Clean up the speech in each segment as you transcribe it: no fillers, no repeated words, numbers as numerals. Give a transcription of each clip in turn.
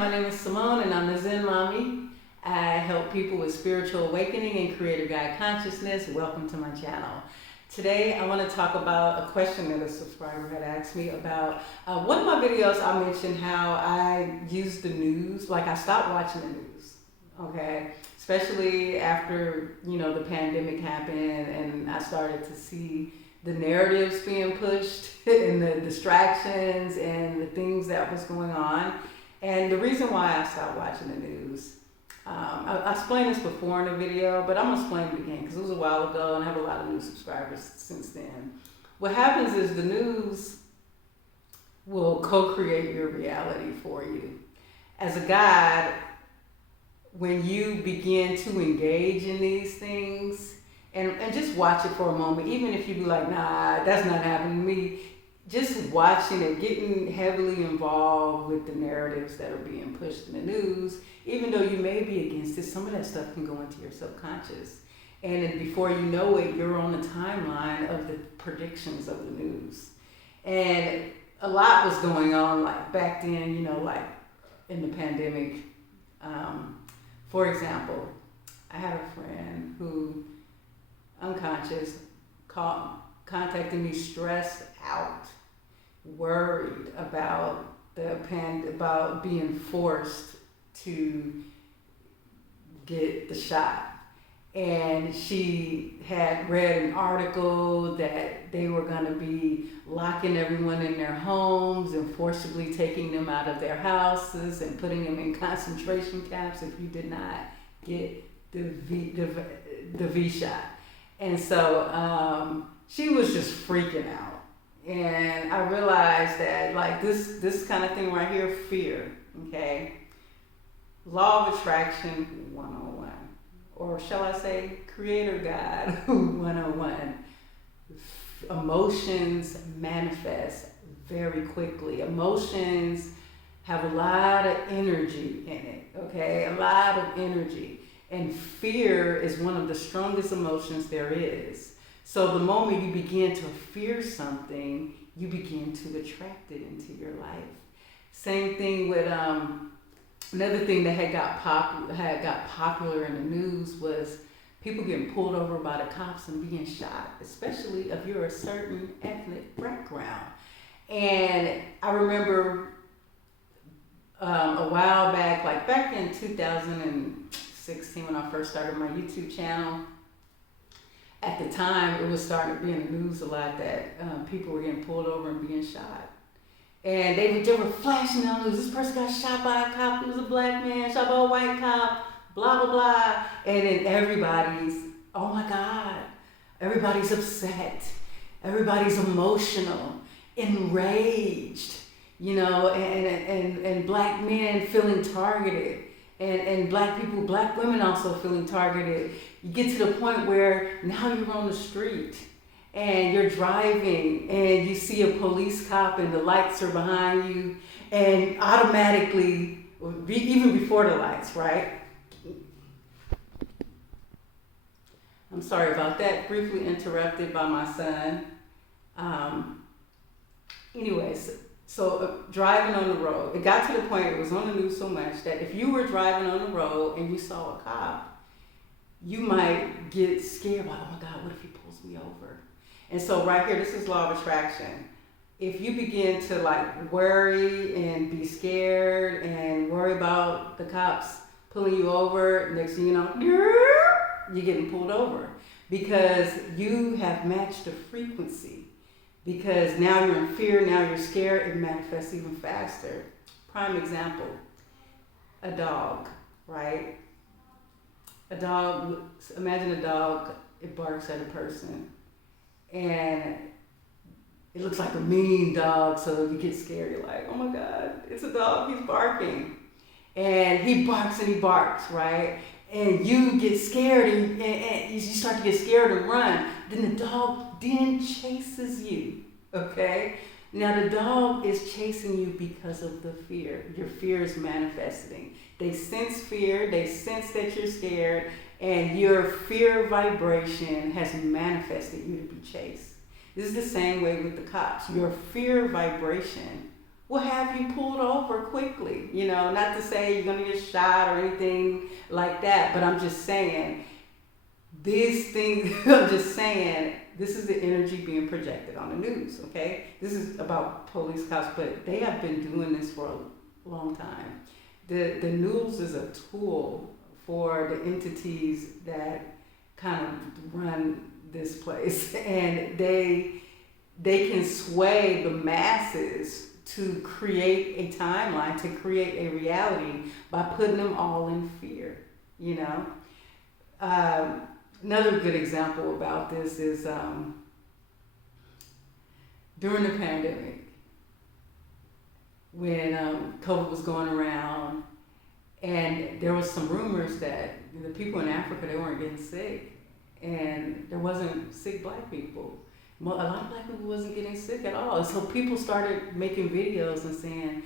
my name is Simone and I'm the Zen Mommy. I help people with spiritual awakening and creative guide consciousness. Welcome to my channel. Today I want to talk about a question that a subscriber had asked me about. One of my videos I mentioned how I use the news, like I stopped watching the news, okay? Especially after, the pandemic happened and I started to see the narratives being pushed and the distractions and the things that was going on. And the reason why I stopped watching the news, I explained this before in a video, but I'm going to explain it again because it was a while ago and I have a lot of new subscribers since then. What happens is the news will co-create your reality for you. As a guide, when you begin to engage in these things, and just watch it for a moment, even if you be like, nah, that's not happening to me, just watching it, getting heavily involved with the narratives that are being pushed in the news, even though you may be against it, some of that stuff can go into your subconscious. And then before you know it, you're on the timeline of the predictions of the news. And a lot was going on, like back then, like in the pandemic. For example, I had a friend who, unconscious, contacted me stressed out, worried about about being forced to get the shot. And she had read an article that they were going to be locking everyone in their homes and forcibly taking them out of their houses and putting them in concentration camps if you did not get the V shot. And so she was just freaking out. And I realized that like this kind of thing right here, fear, okay? Law of Attraction 101. Or shall I say Creator God 101. Emotions manifest very quickly. Emotions have a lot of energy in it, okay? A lot of energy. And fear is one of the strongest emotions there is. So the moment you begin to fear something, you begin to attract it into your life. Same thing with another thing that had got popular in the news was people getting pulled over by the cops and being shot, especially if you're a certain ethnic background. And I remember a while back, like back in 2016 when I first started my YouTube channel, at the time it was starting to be in the news a lot that people were getting pulled over and being shot. And they were flashing on the news, this person got shot by a cop, it was a black man, shot by a white cop, blah, blah, blah. And then everybody's, oh my God, everybody's upset, everybody's emotional, enraged, and black men feeling targeted. And black women also feeling targeted. You get to the point where now you're on the street and you're driving and you see a police cop and the lights are behind you and automatically, even before the lights, right? I'm sorry about that, briefly interrupted by my son. Anyways, so driving on the road, it got to the point, it was on the news so much that if you were driving on the road and you saw a cop, you might get scared, like, oh my God, what if he pulls me over? And so right here, this is law of attraction. If you begin to like worry and be scared and worry about the cops pulling you over, next thing you know, you're getting pulled over because you have matched the frequency. Because now you're in fear, now you're scared, it manifests even faster. Prime example, a dog, right? Imagine a dog, it barks at a person. And it looks like a mean dog, so you get scared, you're like, oh my God, it's a dog, he's barking. And he barks, right? And you get scared and you start to get scared and run. Then the dog then chases you, okay? Now the dog is chasing you because of the fear. Your fear is manifesting. They sense fear, they sense that you're scared, and your fear vibration has manifested you to be chased. This is the same way with the cops. Your fear vibration will have you pulled over quickly. You know, not to say you're going to get shot or anything like that, but I'm just saying, these things, I'm just saying, this is the energy being projected on the news, okay? This is about police cops, but they have been doing this for a long time. The news is a tool for the entities that kind of run this place, and they can sway the masses to create a timeline, to create a reality by putting them all in fear, you know? Another good example about this is during the pandemic, when COVID was going around, and there was some rumors that the people in Africa, they weren't getting sick, and there wasn't sick black people. A lot of black people wasn't getting sick at all. So people started making videos and saying,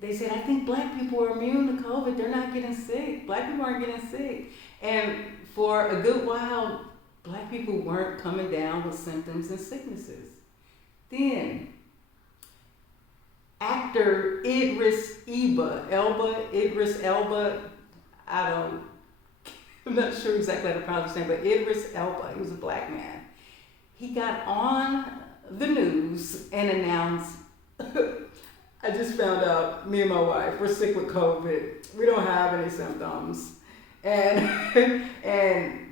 they said, I think black people are immune to COVID. They're not getting sick. Black people aren't getting sick. And for a good while, black people weren't coming down with symptoms and sicknesses. Then, actor Idris Elba, I'm not sure exactly how to pronounce his name, but Idris Elba, he was a black man. He got on the news and announced, I just found out, me and my wife, we're sick with COVID. We don't have any symptoms. And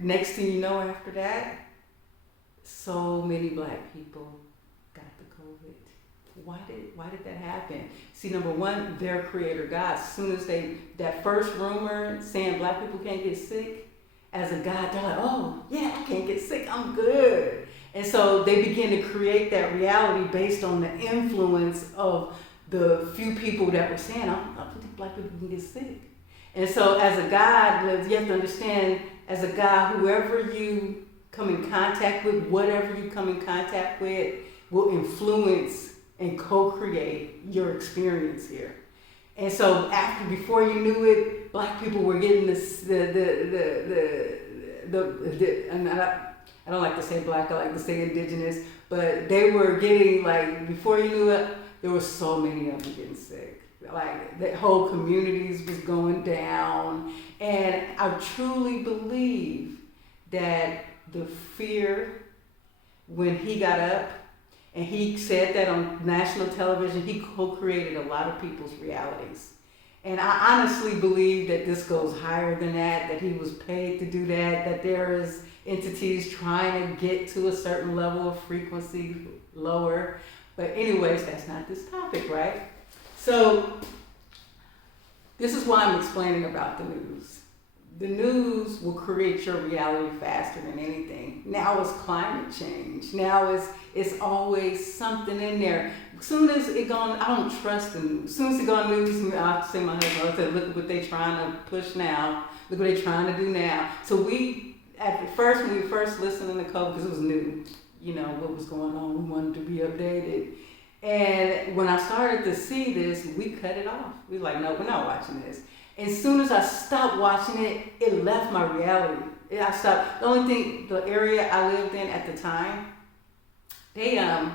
next thing you know, after that, so many black people got the COVID. Why did that happen? See, number one, their creator God, as soon as that first rumor saying black people can't get sick, as a God, they're like, oh yeah, I can't get sick, I'm good. And so they begin to create that reality based on the influence of the few people that were saying, I don't think black people can get sick. And so as a God, you have to understand, as a God, whoever you come in contact with, whatever you come in contact with, will influence and co-create your experience here. And so before you knew it, black people were getting and I don't like to say black, I like to say indigenous, but they were getting, like, before you knew it, there were so many of them getting sick. Like, the whole communities was going down. And I truly believe that the fear, when he got up and he said that on national television, he co-created a lot of people's realities. And I honestly believe that this goes higher than that he was paid to do that there is entities trying to get to a certain level of frequency lower. But anyways, that's not this topic, right? So this is why I'm explaining about the news. The news will create your reality faster than anything. Now it's climate change. Now it's always something in there. As soon as it gone, I don't trust the news. As soon as it gone news, I have to say my husband, I said, look what they trying to push now. Look what they trying to do now. So when we first listened to COVID, because it was new, you know, what was going on, we wanted to be updated. And when I started to see this, we cut it off. We were like, no, we're not watching this. And as soon as I stopped watching it, it left my reality. I stopped. The only thing, the area I lived in at the time, they were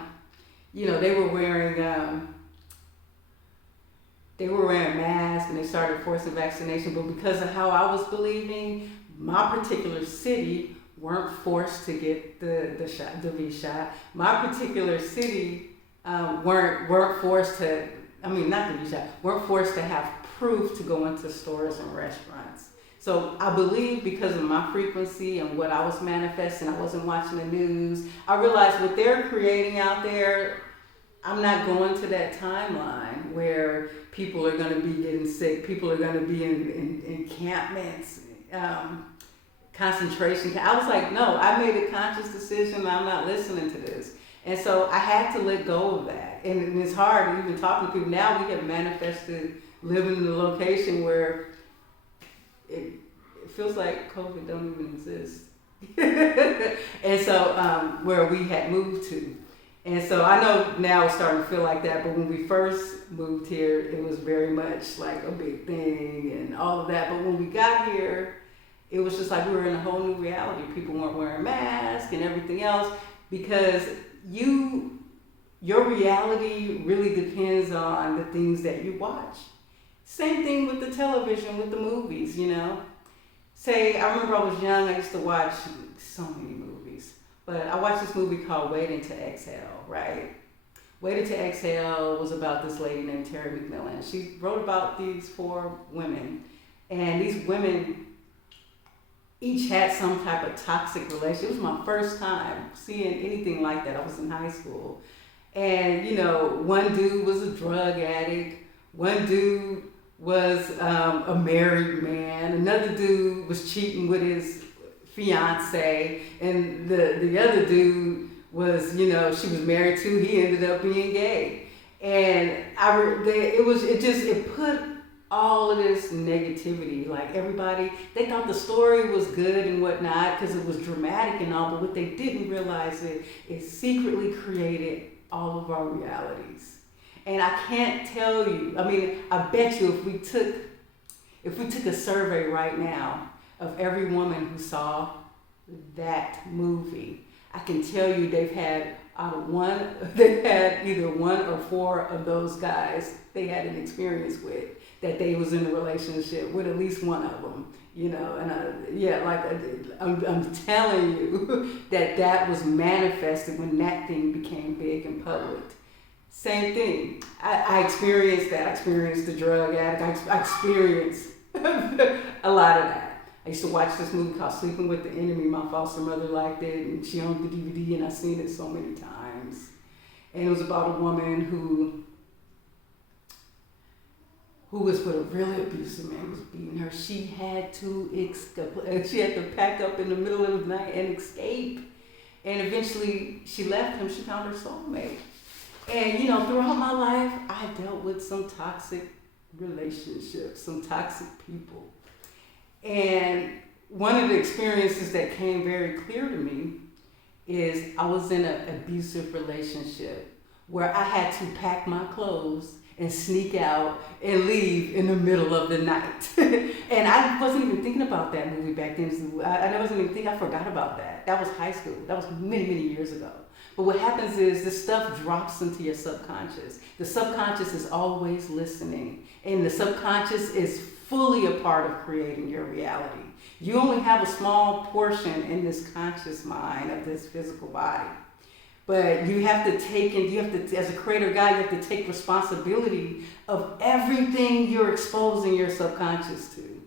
wearing masks and they started forcing vaccination. But because of how I was believing, my particular city weren't forced to get the V shot. My particular city weren't forced to, not the V shot, weren't forced to have proof to go into stores and restaurants. So I believe because of my frequency and what I was manifesting, I wasn't watching the news. I realized what they're creating out there, I'm not going to that timeline where people are going to be getting sick, people are going to be in encampments, concentration. I was like, no, I made a conscious decision. I'm not listening to this. And so I had to let go of that. And it's hard, even talking to people. Now we have manifested living in a location where it feels like COVID don't even exist. And so where we had moved to. And so I know now it's starting to feel like that, but when we first moved here, it was very much like a big thing and all of that. But when we got here, it was just like we were in a whole new reality. People weren't wearing masks and everything else because your reality really depends on the things that you watch. Same thing with the television, with the movies, you know. Say, I remember I was young, I used to watch so many movies. But I watched this movie called Waiting to Exhale, right? Waiting to Exhale was about this lady named Terry McMillan. She wrote about these 4 women. And these women each had some type of toxic relationship. It was my first time seeing anything like that. I was in high school. And, you know, one dude was a drug addict. One dude was a married man. Another dude was cheating with his fiance. And the other dude was, you know, she was married to. He ended up being gay. And it put all of this negativity, like everybody, they thought the story was good and whatnot because it was dramatic and all, but what they didn't realize it secretly created all of our realities. And I can't tell you, I mean, I bet you if we took a survey right now of every woman who saw that movie, I can tell you they've had either 1 or 4 of those guys they had an experience with, that they was in a relationship with at least one of them, you know. And I'm telling you that was manifested when that thing became big and public. Same thing. I experienced that. I experienced the drug addict. I experienced a lot of that. I used to watch this movie called Sleeping with the Enemy. My foster mother liked it, and she owned the DVD, and I've seen it so many times. And it was about a woman who was with a really abusive man, was beating her. She had to pack up in the middle of the night and escape. And eventually she left him. She found her soulmate. And, you know, throughout my life, I dealt with some toxic relationships, some toxic people. And one of the experiences that came very clear to me is I was in an abusive relationship where I had to pack my clothes and sneak out and leave in the middle of the night. And I wasn't even thinking about that movie back then. I forgot about that. That was high school. That was many, many years ago. But what happens is this stuff drops into your subconscious. The subconscious is always listening. And the subconscious is fully a part of creating your reality. You only have a small portion in this conscious mind of this physical body. But you have to, as a creator God, you have to take responsibility of everything you're exposing your subconscious to.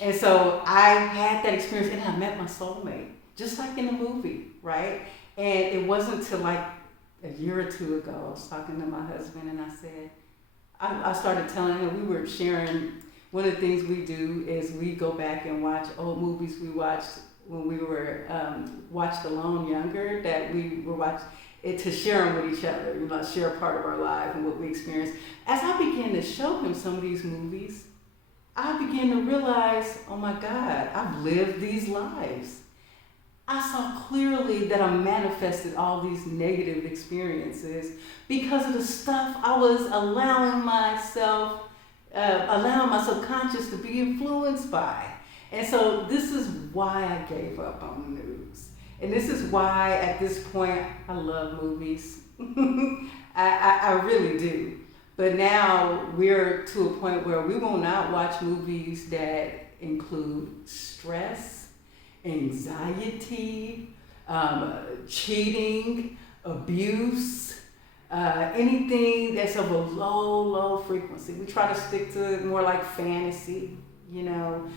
And so I had that experience, and I met my soulmate, just like in the movie, right? And it wasn't until like a year or 2 ago, I was talking to my husband, and I said, I started telling him, we were sharing, one of the things we do is we go back and watch old movies we watched when we were watched alone younger, that we were watching it to share them with each other, you know, share a part of our life and what we experienced. As I began to show him some of these movies, I began to realize, oh my God, I've lived these lives. I saw clearly that I manifested all these negative experiences because of the stuff I was allowing my subconscious to be influenced by. And so this is why I gave up on the news. And this is why at this point I love movies. I really do. But now we're to a point where we will not watch movies that include stress, anxiety, cheating, abuse, anything that's of a low frequency. We try to stick to more like fantasy, you know,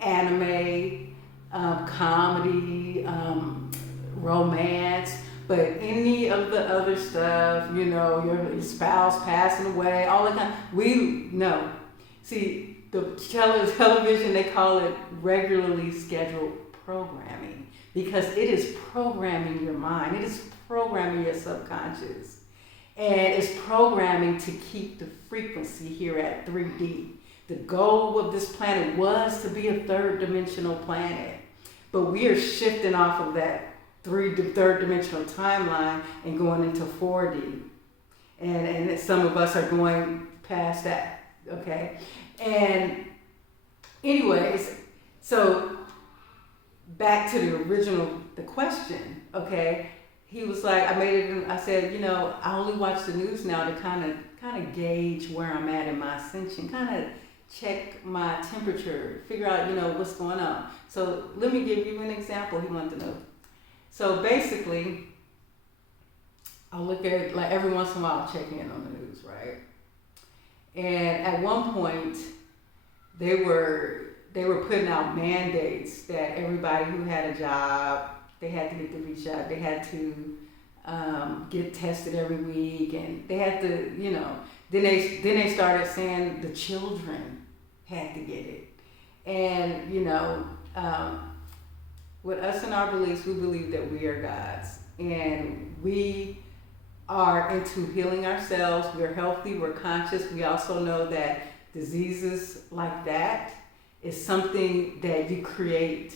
anime, comedy, romance, but any of the other stuff, you know, your spouse passing away, all the time, no. See, the television, they call it regularly scheduled programming because it is programming your mind. It is programming your subconscious. And it's programming to keep the frequency here at 3D. The goal of this planet was to be a third dimensional planet, but we are shifting off of that third dimensional timeline and going into 4D. And some of us are going past that, okay? And anyways, so back to the question, okay? he was like, I said, you know, I only watch the news now to kind of gauge where I'm at in my ascension, kind of check my temperature, figure out, you know, what's going on. So let me give you an example. He wanted to know. So basically, I'll look at, like, every once in a while, I'll check in on the news, right? And at one point, they were putting out mandates that everybody who had a job, they had to get the reshot, they had to get tested every week, and they had to, you know, then they started saying the children had to get it. And, you know, with us and our beliefs, we believe that we are gods, and we are into healing ourselves. We're healthy, we're conscious. We also know that diseases like that is something that you create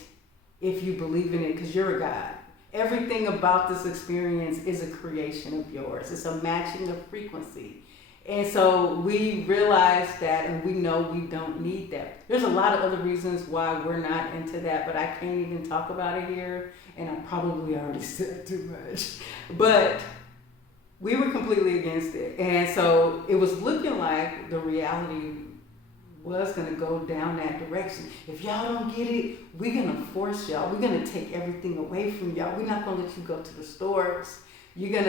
if you believe in it, because you're a God. Everything about this experience is a creation of yours. It's a matching of frequency. And so we realize that, and we know we don't need that. There's a lot of other reasons why we're not into that, but I can't even talk about it here, and I probably already said too much. But we were completely against it. And so it was looking like the reality was going to go down that direction. If y'all don't get it, we're going to force y'all. We're going to take everything away from y'all. We're not going to let you go to the stores. You're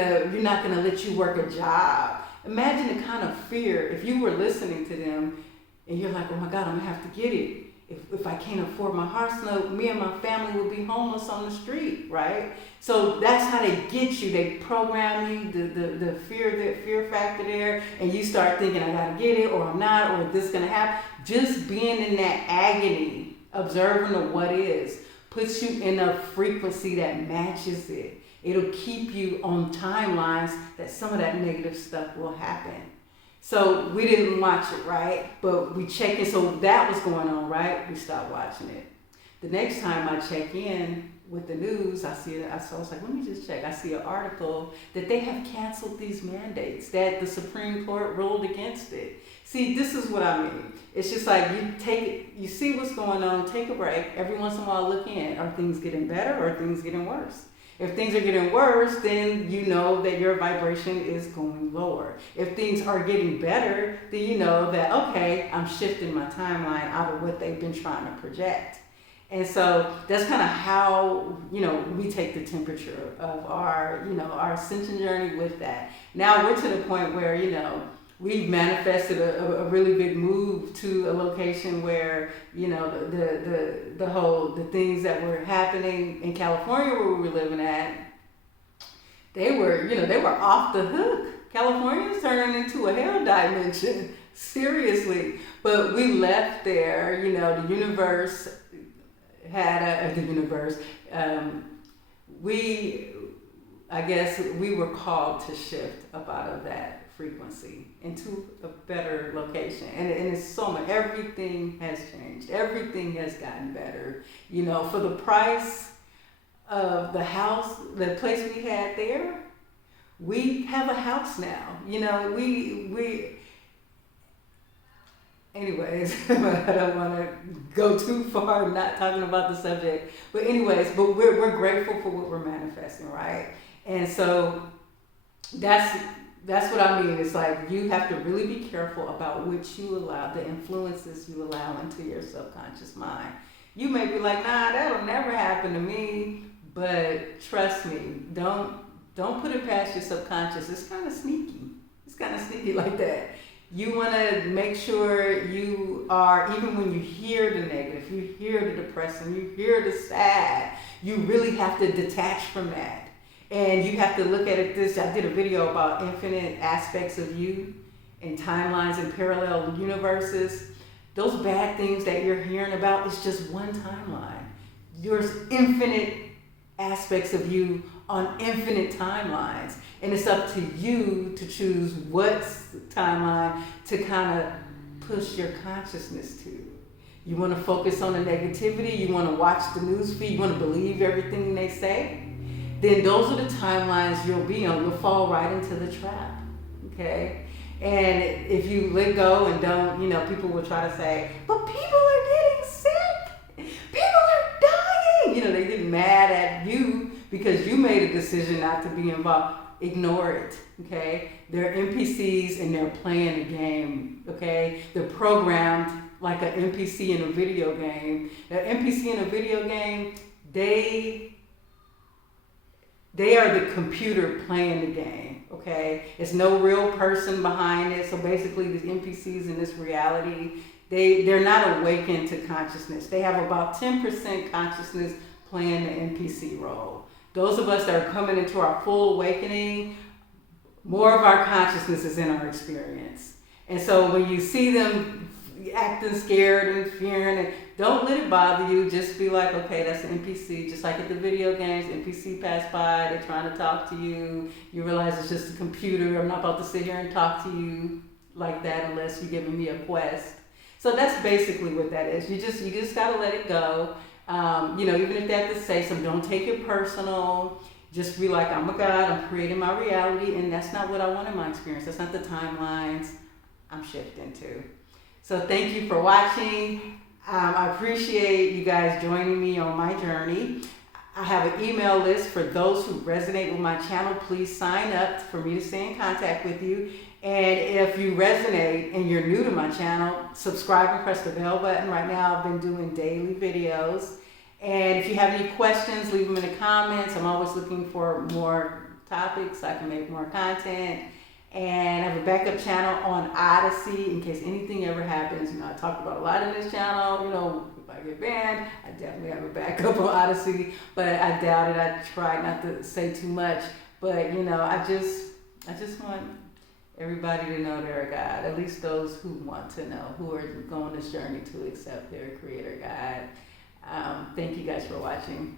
not going to let you work a job. Imagine the kind of fear if you were listening to them and you're like, oh my God, I'm going to have to get it. If I can't afford my heart's note, me and my family will be homeless on the street, right? So that's how they get you. They program you, the fear factor there, and you start thinking, I gotta get it, or I'm not, or this is gonna happen. Just being in that agony, observing of what is, puts you in a frequency that matches it. It'll keep you on timelines that some of that negative stuff will happen. So we didn't watch it, right? But we checked in, so that was going on, right? We stopped watching it. The next time I check in with the news, I was like, let me just check. I see an article that they have canceled these mandates, that the Supreme Court ruled against it. See, this is what I mean. It's just like you see what's going on, take a break. Every once in a while, look in. Are things getting better or are things getting worse? If things are getting worse, then you know that your vibration is going lower. If things are getting better, then you know that, okay, I'm shifting my timeline out of what they've been trying to project. And so that's kind of how, you know, we take the temperature of our, you know, our ascension journey with that. Now we're to the point where, you know, we've manifested a really big move to a location where, you know, the things that were happening in California where we were living at, they were off the hook. California's turning into a hell dimension, seriously. But we left there, you know, the universe had I guess we were called to shift up out of that frequency into a better location, and it's so much. Everything has changed. Everything has gotten better. You know, for the price of the house, the place we had there, we have a house now. You know, we. Anyways, I don't want to go too far, not talking about the subject. But anyways, we're grateful for what we're manifesting, right? And so that's what I mean. It's like you have to really be careful about what you allow, the influences you allow into your subconscious mind. You may be like, nah, that'll never happen to me. But trust me, don't put it past your subconscious. It's kind of sneaky. It's kind of sneaky like that. You want to make sure you are, even when you hear the negative, you hear the depressing, you hear the sad, you really have to detach from that. And you have to look at it I did a video about infinite aspects of you and timelines and parallel universes. Those bad things that you're hearing about is just one timeline. There's infinite aspects of you on infinite timelines. And it's up to you to choose what timeline to kind of push your consciousness to. You want to focus on the negativity, you want to watch the news feed, you want to believe everything they say, then those are the timelines you'll be on. You'll fall right into the trap, okay? And if you let go and don't, you know, people will try to say, but people are getting sick. People are dying. You know, they get mad at you because you made a decision not to be involved. Ignore it, okay? They're NPCs and they're playing a game, okay? They're programmed like an NPC in a video game. The NPC in a video game, they are the computer playing the game, okay? It's no real person behind it. So basically, these NPCs in this reality, they're not awakened to consciousness. They have about 10% consciousness playing the NPC role. Those of us that are coming into our full awakening, more of our consciousness is in our experience. And so when you see them acting scared and fearing, don't let it bother you. Just be like, okay, that's an NPC. Just like at the video games, NPC pass by, they're trying to talk to you. You realize it's just a computer. I'm not about to sit here and talk to you like that unless you're giving me a quest. So that's basically what that is. You just gotta let it go. Even if they have to say something, don't take it personal. Just be like, I'm a God, I'm creating my reality, and that's not what I want in my experience. That's not the timelines I'm shifting to. So thank you for watching. I appreciate you guys joining me on my journey. I have an email list for those who resonate with my channel. Please sign up for me to stay in contact with you. And if you resonate and you're new to my channel, subscribe and press the bell button. Right now I've been doing daily videos. And if you have any questions, leave them in the comments. I'm always looking for more topics so I can make more content. And I have a backup channel on Odyssey in case anything ever happens. I talk about a lot in this channel. If I get banned, I definitely have a backup on Odyssey. But I doubt it. I try not to say too much. But I just want everybody to know they're a God. At least those who want to know, who are going this journey to accept their Creator God. Thank you guys for watching.